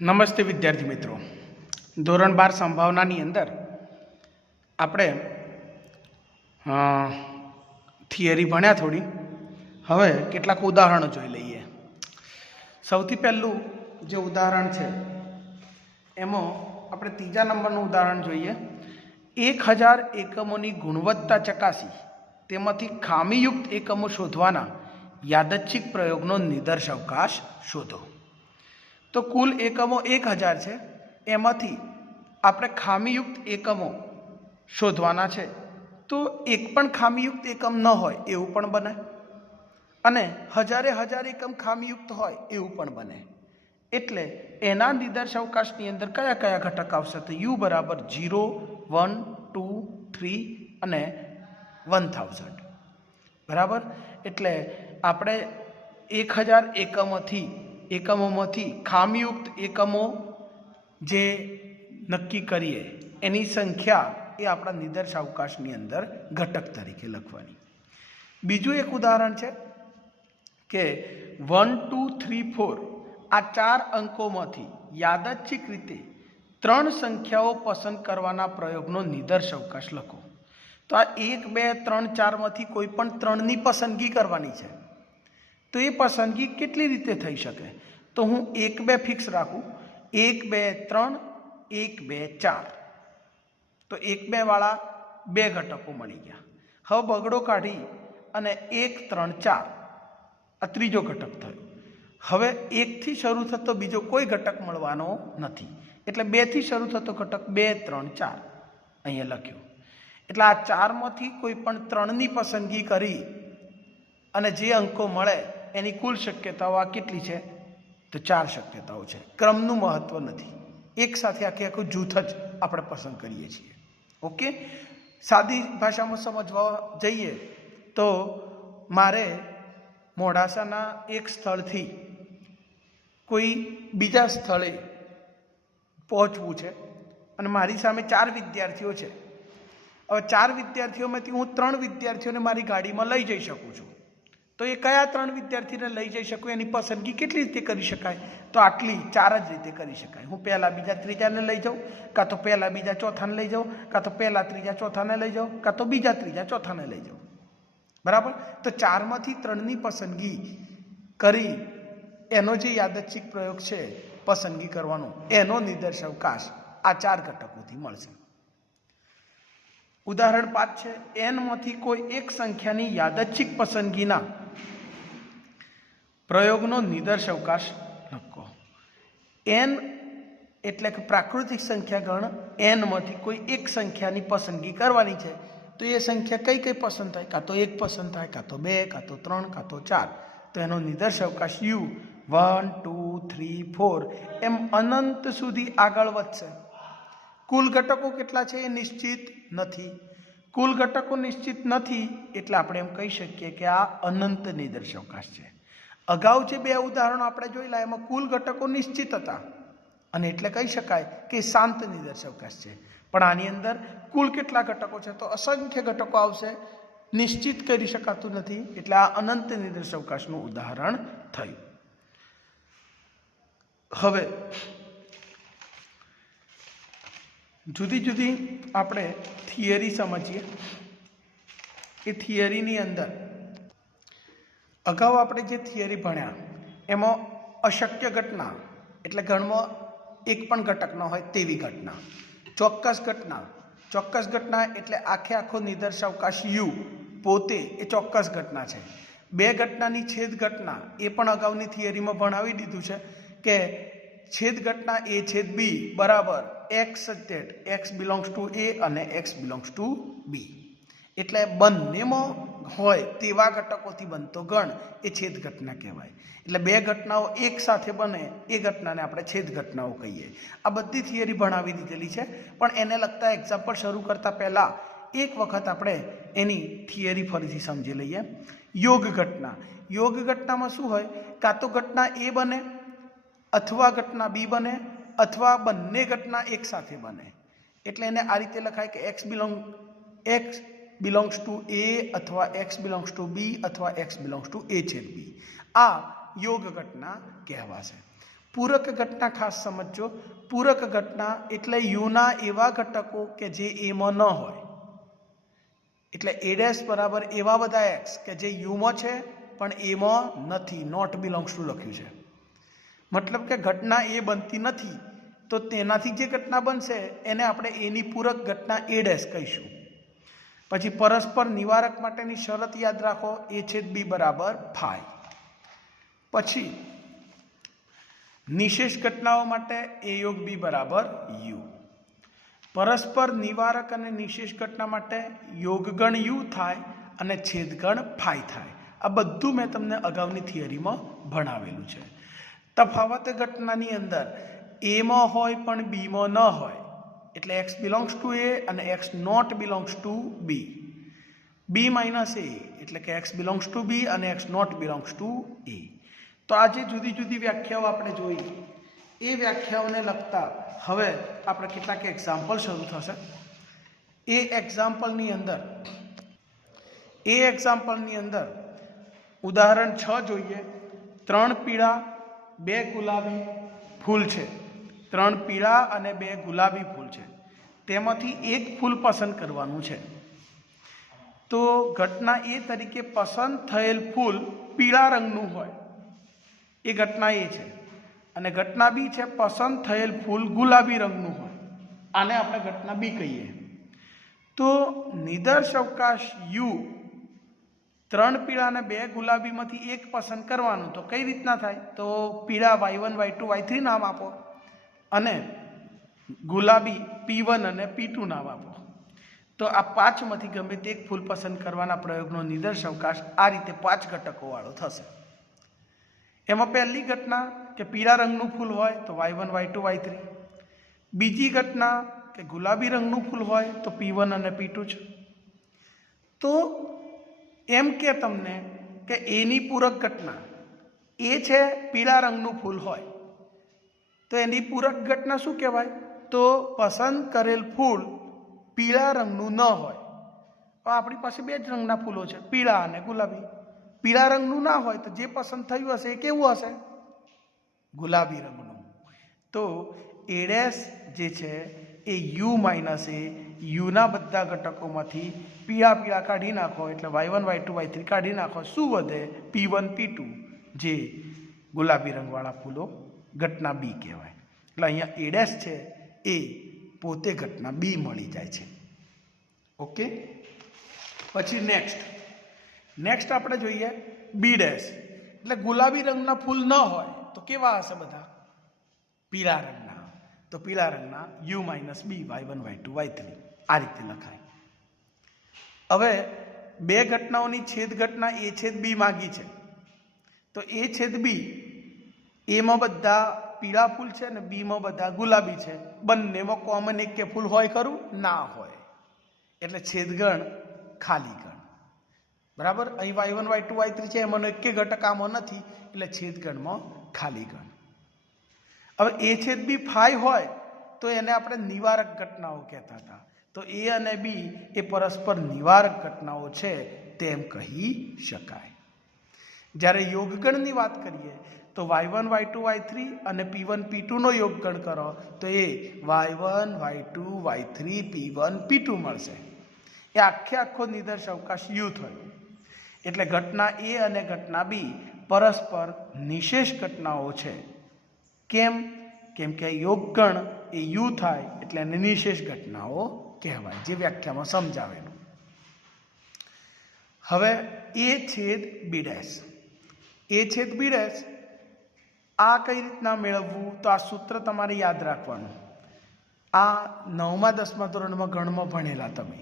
નમસ્તે વિદ્યાર્થી મિત્રો, ધોરણ 12 સંભાવનાની અંદર આપણે થિયરી ભણ્યા થોડી. હવે કેટલાક ઉદાહરણો જોઈ લઈએ. સૌથી પહેલું જે ઉદાહરણ છે એમાં આપણે ત્રીજા નંબરનું ઉદાહરણ જોઈએ. 1000 એકમોની ગુણવત્તા ચકાસી તેમાંથી ખામીયુક્ત એકમો શોધવાના યાદચ્છિક પ્રયોગનો નિદર્શાવકાશ શોધો. તો કુલ એકમો 1000 છે, એમાંથી આપણે ખામીયુક્ત એકમો શોધવાના છે. તો એક પણ ખામીયુક્ત એકમ ન હોય એવું પણ બને, અને હજારે એકમ ખામીયુક્ત હોય એવું પણ બને. એટલે એના નિદર્શાવકાશની અંદર કયા કયા ઘટક આવશે? તો યુ બરાબર 0, 1, 2, 3 અને 1000 બરાબર. એટલે આપણે 1000 એકમોમાંથી ખામીયુક્ત એકમો જે નક્કી કરીએ એની સંખ્યા એ આપણા નિદર્શાવકાશની અંદર ઘટક તરીકે લખવાની. બીજું એક ઉદાહરણ છે કે 1, 2, 3, 4 આ 4 અંકોમાંથી યાદચ્છિક રીતે 3 સંખ્યાઓ પસંદ કરવાના પ્રયોગનો નિદર્શાવકાશ લખો. તો આ 1, 2, 3, 4માંથી કોઈ પણ 3ની પસંદગી કરવાની છે. તો એ પસંદગી કેટલી રીતે થઈ શકે? તો હું 1, 2 ફિક્સ રાખું. 1, 2, 3, 1, 2, 4. તો 1, 2 વાળા 2 ઘટકો મળી ગયા. હવે બગડો કાઢી અને 1, 3, 4 આ ત્રીજો ઘટક થયો. હવે 1થી શરૂ થતો બીજો કોઈ ઘટક મળવાનો નથી, એટલે 2થી શરૂ થતો ઘટક 2, 3, 4 અહીંયા લખ્યો. એટલે આ 4માંથી કોઈ પણ 3ની પસંદગી કરી અને જે અંકો મળે એની કુલ શક્યતાઓ આ કેટલી છે? તો 4 શક્યતાઓ છે. ક્રમનું મહત્વ નથી, એક સાથે આખું જૂથ જ આપણે પસંદ કરીએ છીએ. ઓકે, સાદી ભાષામાં સમજવા જઈએ તો મારે મોડાસાના એક સ્થળથી કોઈ બીજા સ્થળે પહોંચવું છે અને મારી સામે 4 વિદ્યાર્થીઓ છે. હવે 4 વિદ્યાર્થીઓમાંથી હું 3 વિદ્યાર્થીઓને મારી ગાડીમાં લઈ જઈ શકું છું. તો એ કયા 3 વિદ્યાર્થીને લઈ જઈ શકું એની પસંદગી કેટલી રીતે કરી શકાય? તો આટલી 4 જ રીતે કરી શકાય. હું પહેલા, બીજા, ત્રીજાને લઈ જાઉં, કાં તો પહેલા, બીજા, ચોથાને લઈ જાઉં, કાં તો પહેલા, ત્રીજા, ચોથાને લઈ જાઉં, કાં તો બીજા, ત્રીજા, ચોથાને લઈ જાઉં. બરાબર. તો 4માંથી 3ની પસંદગી કરી એનો જે યાદચ્છિક પ્રયોગ છે પસંદગી કરવાનો, એનો નિદર્શાવકાશ આ 4 ઘટકોથી મળશે. ઉદાહરણ 5 છે. n માંથી કોઈ એક સંખ્યાની યાદચ્છિક પસંદગીના પ્રયોગનો નિદર્શાવકાશ લખો. n એટલે કે પ્રાકૃતિક સંખ્યા ગણ. n માંથી કોઈ એક સંખ્યાની પસંદગી કરવાની છે. તો એ સંખ્યા કઈ કઈ પસંદ થાય? કાં તો 1 પસંદ થાય, કાં તો 2, કાં તો 3, કાં તો 4. તો એનો નિદર્શાવકાશ u 1, 2, 3, 4 એમ અનંત સુધી આગળ વધશે. કુલ ઘટકો કેટલા છે એ નિશ્ચિત નથી. કુલ ઘટકો નિશ્ચિત નથી એટલે આપણે એમ કહી શકીએ કે આ અનંત નિદર્શાવકાશ છે. અગાઉ જે 2 ઉદાહરણો આપણે જોયેલા એમાં કુલ ઘટકો નિશ્ચિત હતા અને એટલે કહી શકાય કે શાંત નિદર્શાવકાશ છે. પણ આની અંદર કુલ કેટલા ઘટકો છે? તો અસંખ્ય ઘટકો આવશે, નિશ્ચિત કરી શકાતું નથી. એટલે આ અનંત નિદર્શાવકાશનું ઉદાહરણ થયું. હવે જુદી જુદી આપણે થિયરી સમજીએ. એ થિયરીની અંદર અગાઉ આપણે જે થિયરી ભણ્યા એમાં અશક્ય ઘટના એટલે ગણમાં એક પણ ઘટક ન હોય તેવી ઘટના, ચોક્કસ ઘટના એટલે આખો નિદર્શાવકાશ યુ પોતે એ ચોક્કસ ઘટના છે. 2 ઘટનાની છેદ ઘટના એ પણ અગાઉની થિયરીમાં ભણાવી દીધું છે કે છેદ ઘટના a છેદ b બરાબર x બિલોંગ્સ ટુ a અને x બિલોંગ્સ ટુ b. એટલે બંનેમાં હોય તેવા ઘટકોથી બનતો ગણ એ છેદ ઘટના કહેવાય. એટલે 2 ઘટનાઓ એક સાથે બને એ ઘટનાને આપણે છેદ ઘટનાઓ કહીએ. આ બધી થિયરી ભણાવી દીધેલી છે, પણ એને લગતા એક્ઝામ્પલ શરૂ કરતાં પહેલાં એક વખત આપણે એની થિયરી ફરીથી સમજી લઈએ. યોગ ઘટનામાં શું હોય? કાં તો ઘટના એ બને અથવા ઘટના બી બને અથવા બંને ઘટના એક સાથે બને. એટલે એને આ રીતે લખાય કે x બિલોંગ્સ ટુ a અથવા x બિલોંગ્સ ટુ b અથવા x બિલોંગ્સ ટુ a છેદ b. આ યોગ ઘટના કહેવાશે. પૂરક ઘટના ખાસ સમજજો. પૂરક ઘટના એટલે યુના એવા ઘટકો કે જે એમાં ન હોય. એટલે એ ડેશ બરાબર એવા બધા એક્સ કે જે યુમાં છે પણ એમાં નથી, નોટ બિલોંગ્સ ટુ લખ્યું છે. મતલબ કે ઘટના એ બનતી નથી, તો તેનાથી જે ઘટના બનશે એને આપણે એની પૂરક ઘટના એ ડેશ કહીશું. પછી પરસ્પર નિવારક માટેની શરત યાદ રાખો, એ છેદ બી બરાબર ફાઈ. પછી નિશેષ ઘટનાઓ માટે એ યોગ બી બરાબર યુ. પરસ્પર નિવારક અને નિશેષ ઘટના માટે યોગગણ યુ થાય અને છેદગણ ફાઈ થાય. આ બધું મેં તમને અગાઉની થિયરીમાં ભણાવેલું છે. તફાવત ઘટનાની અંદર એમાં હોય પણ બીમાં ન હોય, એટલે એક્સ બિલોંગ્સ ટુ એ અને x not belongs to B. B minus A એટલે કે એક્સ બિલોંગ્સ ટુ બી અને x not belongs to A. તો આ જે જુદી જુદી વ્યાખ્યાઓ આપણે જોઈ, એ વ્યાખ્યાઓને લગતા હવે આપણે કેટલાક એક્ઝામ્પલ શરૂ થશે. એ એક્ઝામ્પલની અંદર ઉદાહરણ 6 જોઈએ. 3 પીળા 2 ગુલાબી ફૂલ છે. 3 પીળા અને 2 ગુલાબી ફૂલ છે. તેમાંથી એક ફૂલ પસંદ કરવાનું છે. તો ઘટના એ તરીકે પસંદ થયેલ ફૂલ પીળા રંગનું હોય, એ ઘટના એ છે. અને ઘટના બી છે પસંદ થયેલ ફૂલ ગુલાબી રંગનું હોય, આને આપણે ઘટના બી કહીએ. તો નિદર્શવકાશ યુ 3 પીળા અને 2 ગુલાબીમાંથી એક પસંદ કરવાનું. તો કઈ રીતના થાય? તો પીળા y1 y2 y3 નામ આપો અને ગુલાબી p1 અને p2 નામ આપો. તો આ 5માંથી ગમે તે એક ફૂલ પસંદ કરવાના પ્રયોગનો નિદર્શવકાશ આ રીતે 5 ઘટકો વાળો થશે. એમાં પહેલી ઘટના કે પીળા રંગનું ફૂલ હોય તો y1 y2 y3. બીજી ઘટના કે ગુલાબી રંગનું ફૂલ હોય તો p1 અને p2 છે. તો એમ કે તમને કે એની પૂરક ઘટના એ છે પીળા રંગનું ફૂલ હોય, તો એની પૂરક ઘટના શું કહેવાય? તો પસંદ કરેલ ફૂલ પીળા રંગનું ન હોય. આપણી પાસે 2 જ રંગના ફૂલો છે, પીળા અને ગુલાબી. પીળા રંગનું ના હોય તો જે પસંદ થયું હશે એ કેવું હશે? ગુલાબી રંગનું. તો એ ડેશ જે છે એ યુ માઇનસ એ, યુના બધા ઘટકોમાંથી પીળા પીળા કાઢી નાખો એટલે y1 y2 y3 કાઢી નાખો. શું વધે? p1 p2, જે ગુલાબી રંગવાળા ફૂલો ઘટના બી કહેવાય. એટલે અહીંયા એ ડેશ છે એ પોતે ઘટના બી મળી જાય છે. ઓકે. પછી નેક્સ્ટ આપણે જોઈએ બી ડેશ. એટલે ગુલાબી રંગના ફૂલ ન હોય તો કેવા હશે? બધા પીળા રંગના. તો પીળા રંગના u માઇનસ બી y1 y2 y3 આ રીતે લખાય. હવે 2 ઘટનાઓની છેદ ઘટના એ છેદ બી માગી છે. તો એ છેદ બી એમાં બધા પીળા ફૂલ છે ને બીમાં બધા ગુલાબી છે. બંનેમાં કોમન એક કે ફૂલ હોય ખરું? ના હોય. એટલે છેદગણ ખાલી ગણ. બરાબર? અહીં y1 y2 y3 છે, એમાંનો એક કે ઘટક આમાં નથી, એટલે છેદગણમાં ખાલી ગણ. હવે એ છેદ બી ફાઈ હોય તો એને આપણે નિવારક ઘટનાઓ કહેતા હતા. તો એ અને બી એ પરસ્પર નિવારક ઘટનાઓ છે તેમ કહી શકાય. જ્યારે યોગગણની વાત કરીએ તો y1 y2 y3 અને p1 p2 નો યોગગણ કરો તો એ y1 y2 y3 p1 p2 મળશે. એ આખો નિદર્શવકાશ યુ થયો. એટલે ઘટના એ અને ઘટના બી પરસ્પર નિશેષ ઘટનાઓ છે. કેમ કે યોગગણ એ યુ થાય એટલે એને નિશેષ ઘટનાઓ કહેવાય, જે વ્યાખ્યામાં સમજાવેલું. હવે એ છેદ બી ડેશ. એ છેદ બી ડેશ આ કઈ રીતના મેળવવું? તો આ સૂત્ર તમારે યાદ રાખવાનું. આ 9મા 10મા ધોરણમાં ગણમાં ભણેલા તમે.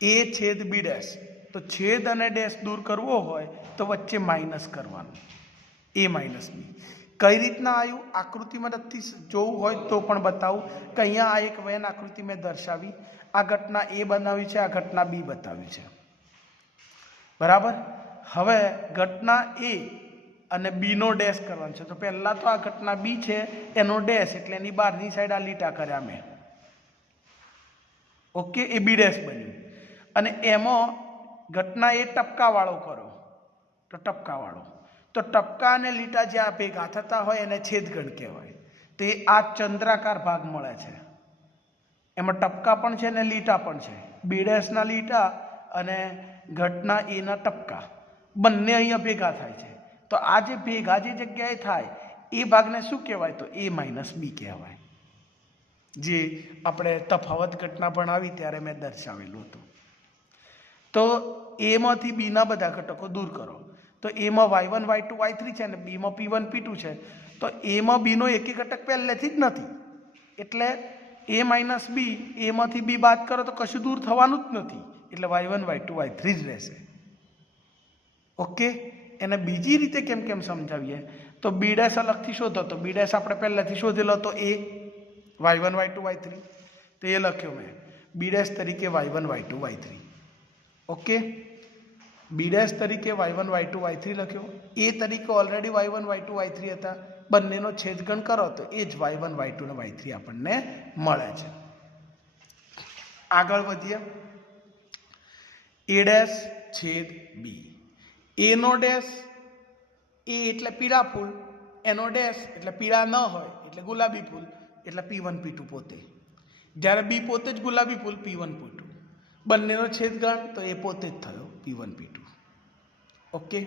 એ છેદ બી ડેશ. તો છેદ અને ડેશ દૂર કરવો હોય તો વચ્ચે માઇનસ કરવાનું, એ માઇનસ બી. કઈ રીતના આવ્યું? આકૃતિમાં નથી જોવું હોય તો પણ બતાવું કે અહીંયા આ એક વેન આકૃતિ મેં દર્શાવી. આ ઘટના એ બનાવી છે, આ ઘટના બી બતાવી છે. બરાબર? હવે ઘટના એ અને બીનો ડેશ કરવાનો છે. તો પહેલાં તો આ ઘટના બી છે એનો ડેશ, એટલે એની બહારની સાઈડ આ લીટા કર્યા મેં. ઓકે, એ બી ડેશ બન્યું. અને એમાં ઘટના એ ટપકાવાળો કરો તો ટપકાવાળો. તો ટપકા અને લીટા જ્યાં ભેગા થતા હોય એને છેદગણ કહેવાય. તે આ ચંદ્રાકાર ભાગ મળે છે. એમાં ટપકા પણ છે ને લીટા પણ છે. બી ડેશના લીટા અને ઘટના એના ટપકા બંને અહીંયા ભેગા થાય છે. તો આ જે ભેગા જે જગ્યાએ થાય એ ભાગને શું કહેવાય? તો એ માઇનસ બી કહેવાય. જે આપણે તફાવત ઘટના ભણાવી ત્યારે મેં દર્શાવેલું હતું. તો એમાંથી બીના બધા ઘટકો દૂર કરો. તો એમાં y1 y2 y3 છે ને બીમાં p1 p2 છે. તો એમાં બીનો એકે ઘટક પહેલેથી જ નથી, એટલે a માઇનસ બી, એમાંથી બી બાદ કરો તો કશું દૂર થવાનું જ નથી, એટલે y1 y2 y3 જ રહેશે. ઓકે. એને બીજી રીતે કેમ કેમ સમજાવીએ તો બી ડેશ અલગથી શોધો. તો બી ડેશ આપણે પહેલાથી શોધેલો તો એ y1 y2 y3, તો એ લખ્યો મેં બી ડેશ તરીકે y1 y2 y3. ઓકે. બી ડેશ તરીકે y1 y2 y3 લખ્યો. એ તરીકે ઓલરેડી y1 y2 y3 હતા. બંનેનો છેદગણ કરો તો એ જ y1 y2 ને y3 આપણને મળે છે. આગળ વધીએ. a ડેશ છેદ બી. એ નો ડેશ, એ એટલે પીળા ફૂલ, એનો ડેશ એટલે પીળા ન હોય એટલે ગુલાબી ફૂલ, એટલે p1 p2 પોતે. જ્યારે બી પોતે જ ગુલાબી ફૂલ p1 p2, બંનેનો છેદગણ તો એ પોતે જ થયો p1 p2. ઓકે.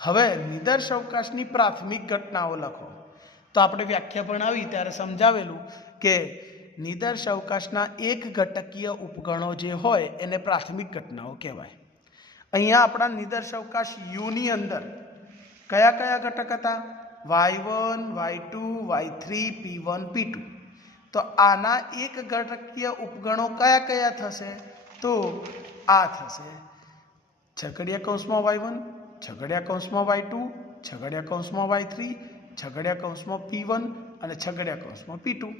હવે નિદર્શ અવકાશની પ્રાથમિક ઘટનાઓ લખો. તો આપણે વ્યાખ્યા ભણાવી ત્યારે સમજાવેલું કે નિદર્શ અવકાશના એક ઘટકીય ઉપગણો જે હોય એને પ્રાથમિક ઘટનાઓ કહેવાય. અહીંયા આપણા નિદર્શ અવકાશ યુની અંદર કયા કયા ઘટક હતા? y1 y2 y3 p1 p2. તો આના એક ઘટકીય ઉપગણો કયા કયા થશે? તો આ થશે છગડીયા કૌંસમાં y1, છગડીયા કૌંસમાં y2, છગડીયા કૌંસમાં y3, છગડીયા કૌંસમાં p1 અને છગડીયા કૌંસમાં p2.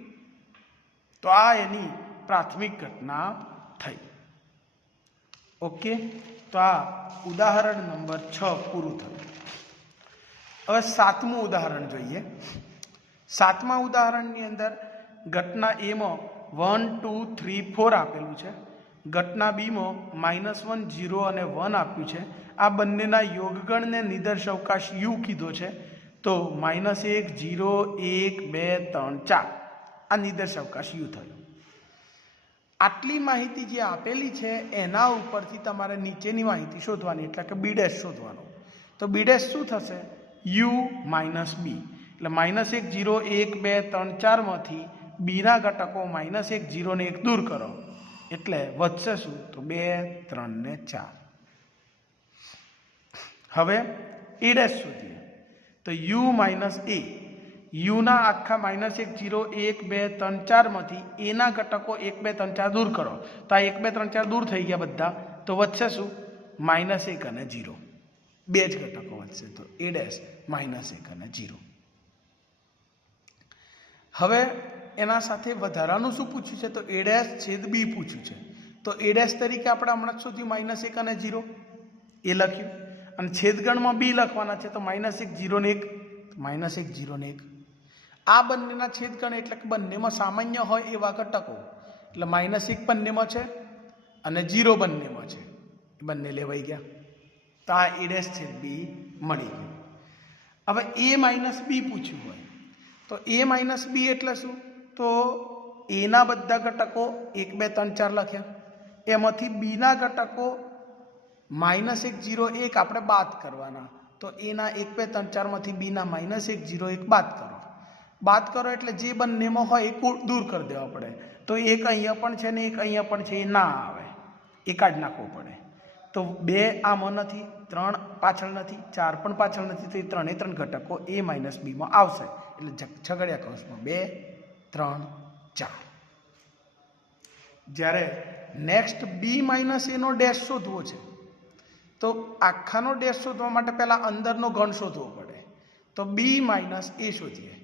તો આ એની પ્રાથમિક ઘટના થઈ. ઓકે. તો આ ઉદાહરણ નંબર 6 પૂરું થયું. હવે 7મું ઉદાહરણ જોઈએ. 7મા ઉદાહરણની અંદર ઘટના એમાં 1 2 3 4 આપેલું છે. ઘટના બીમાં -1 0 અને 1 આપ્યું છે. આ બંનેના યોગગણને નિદર્શ અવકાશ યુ કીધો છે. તો -1 0 1 2 3 4 આ નિદર્શ અવકાશ યુ થયો. આટલી માહિતી જે આપેલી છે એના ઉપરથી તમારે નીચેની માહિતી શોધવાની, એટલે કે બી ડેશ શોધવાનો. તો બી ડેશ શું થશે? યુ માઇનસ બી. એટલે -1 0 1 2 3 4 માંથી બીના ઘટકો -1 0 ને 1 દૂર કરો એટલે વધશે શું? તો 2 3 ને 4. હવે એ ડેશ શોધીએ. તો યુ માઇનસ એ, યુના આખા -1 0 1 2 3 4 માંથી એના ઘટકો 1 2 3 4 દૂર કરો. તો આ 1 2 3 4 દૂર થઈ ગયા બધા, તો વધશે શું? -1 અને 0. બે જ ઘટકો વધશે. તો એ ડેશ -1 અને 0. હવે એના સાથે વધારાનું શું પૂછ્યું છે? તો એ ડેશ છેદ બી પૂછ્યું છે. તો એ ડેશ તરીકે આપણે હમણાં જ શોધ્યું -1 અને 0, એ લખ્યું. અને છેદગણમાં બી લખવાના છે. તો -1 0 ને 1, -1 0 ને 1. આ બંનેના છેદગણ એટલે કે બંનેમાં સામાન્ય હોય એવા ઘટકો. એટલે -1 બંનેમાં છે અને 0 બંનેમાં છે, બંને લેવાઈ ગયા. તો આ એ ડેશ છેદ બી મળી ગયું. હવે એ માઇનસ બી પૂછ્યું હોય તો એ માઇનસ બી એટલે શું? તો એના બધા ઘટકો 1 2 3 4 લખ્યા. એમાંથી બીના ઘટકો -1 0 1 આપણે બાદ કરવાના. તો એના 1 2 3 4 માંથી બીના -1 0 1 બાદ કરો. બાદ કરો એટલે જે બંનેમાં હોય એ દૂર કરી દેવા પડે. તો એક અહીંયા પણ છે ને એક અહીંયા પણ છે, એ ના આવે, એ કાઢી નાખવો પડે. તો 2 આમાં નથી, 3 પાછળ નથી, 4 પણ પાછળ નથી, તો એ 3 એ 3 ઘટકો એ માઇનસ બીમાં આવશે. એટલે છગડીયા કૌંસમાં 2 3 4. જ્યારે નેક્સ્ટ બી માઇનસ એનો ડેશ શોધવો છે તો આખાનો ડેશ શોધવા માટે પહેલાં અંદરનો ઘન શોધવો પડે. તો બી માઇનસ એ શોધીએ.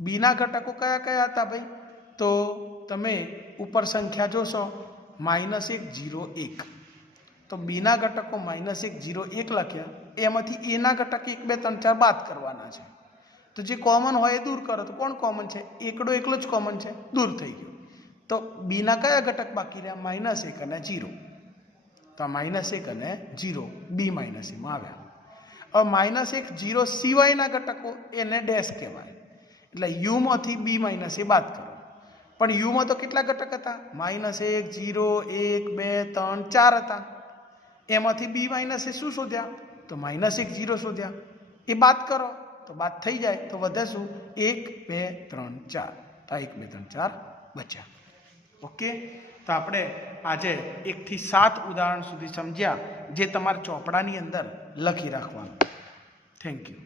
બીના ઘટકો કયા કયા હતા ભાઈ? તો તમે ઉપર સંખ્યા જોશો -1 0 1. તો બીના ઘટકો -1 0 1 લખ્યા. એમાંથી એના ઘટક 1 2 3 4 બાદ કરવાના છે. તો જે કોમન હોય એ દૂર કરો. તો કોણ કોમન છે? એકડો એકલો જ કોમન છે, દૂર થઈ ગયો. તો બીના કયા ઘટક બાકી રહ્યા? -1 અને 0. તો આ -1 અને 0 બી માઇનસ એમાં આવ્યા. હવે -1 0 સિવાયના ઘટકો એને ડેશ કહેવાય. એટલે યુમાંથી બી માઇનસ એ બાદ કરો. પણ યુમાં તો કેટલા ઘટક હતા? -1, 0, 1, 2, 3, 4 હતા. એમાંથી બી માઇનસ એ શું શોધ્યા? તો -1, 0 શોધ્યા. એ બાદ કરો તો બાદ થઈ જાય તો વધે શું? 1, 2, 3, 4. તો 1, 2, 3, 4 બચ્યા. ઓકે, તો આપણે આજે 1 થી 7 ઉદાહરણ સુધી સમજ્યા, જે તમારા ચોપડાની અંદર લખી રાખવાનું. Thank you.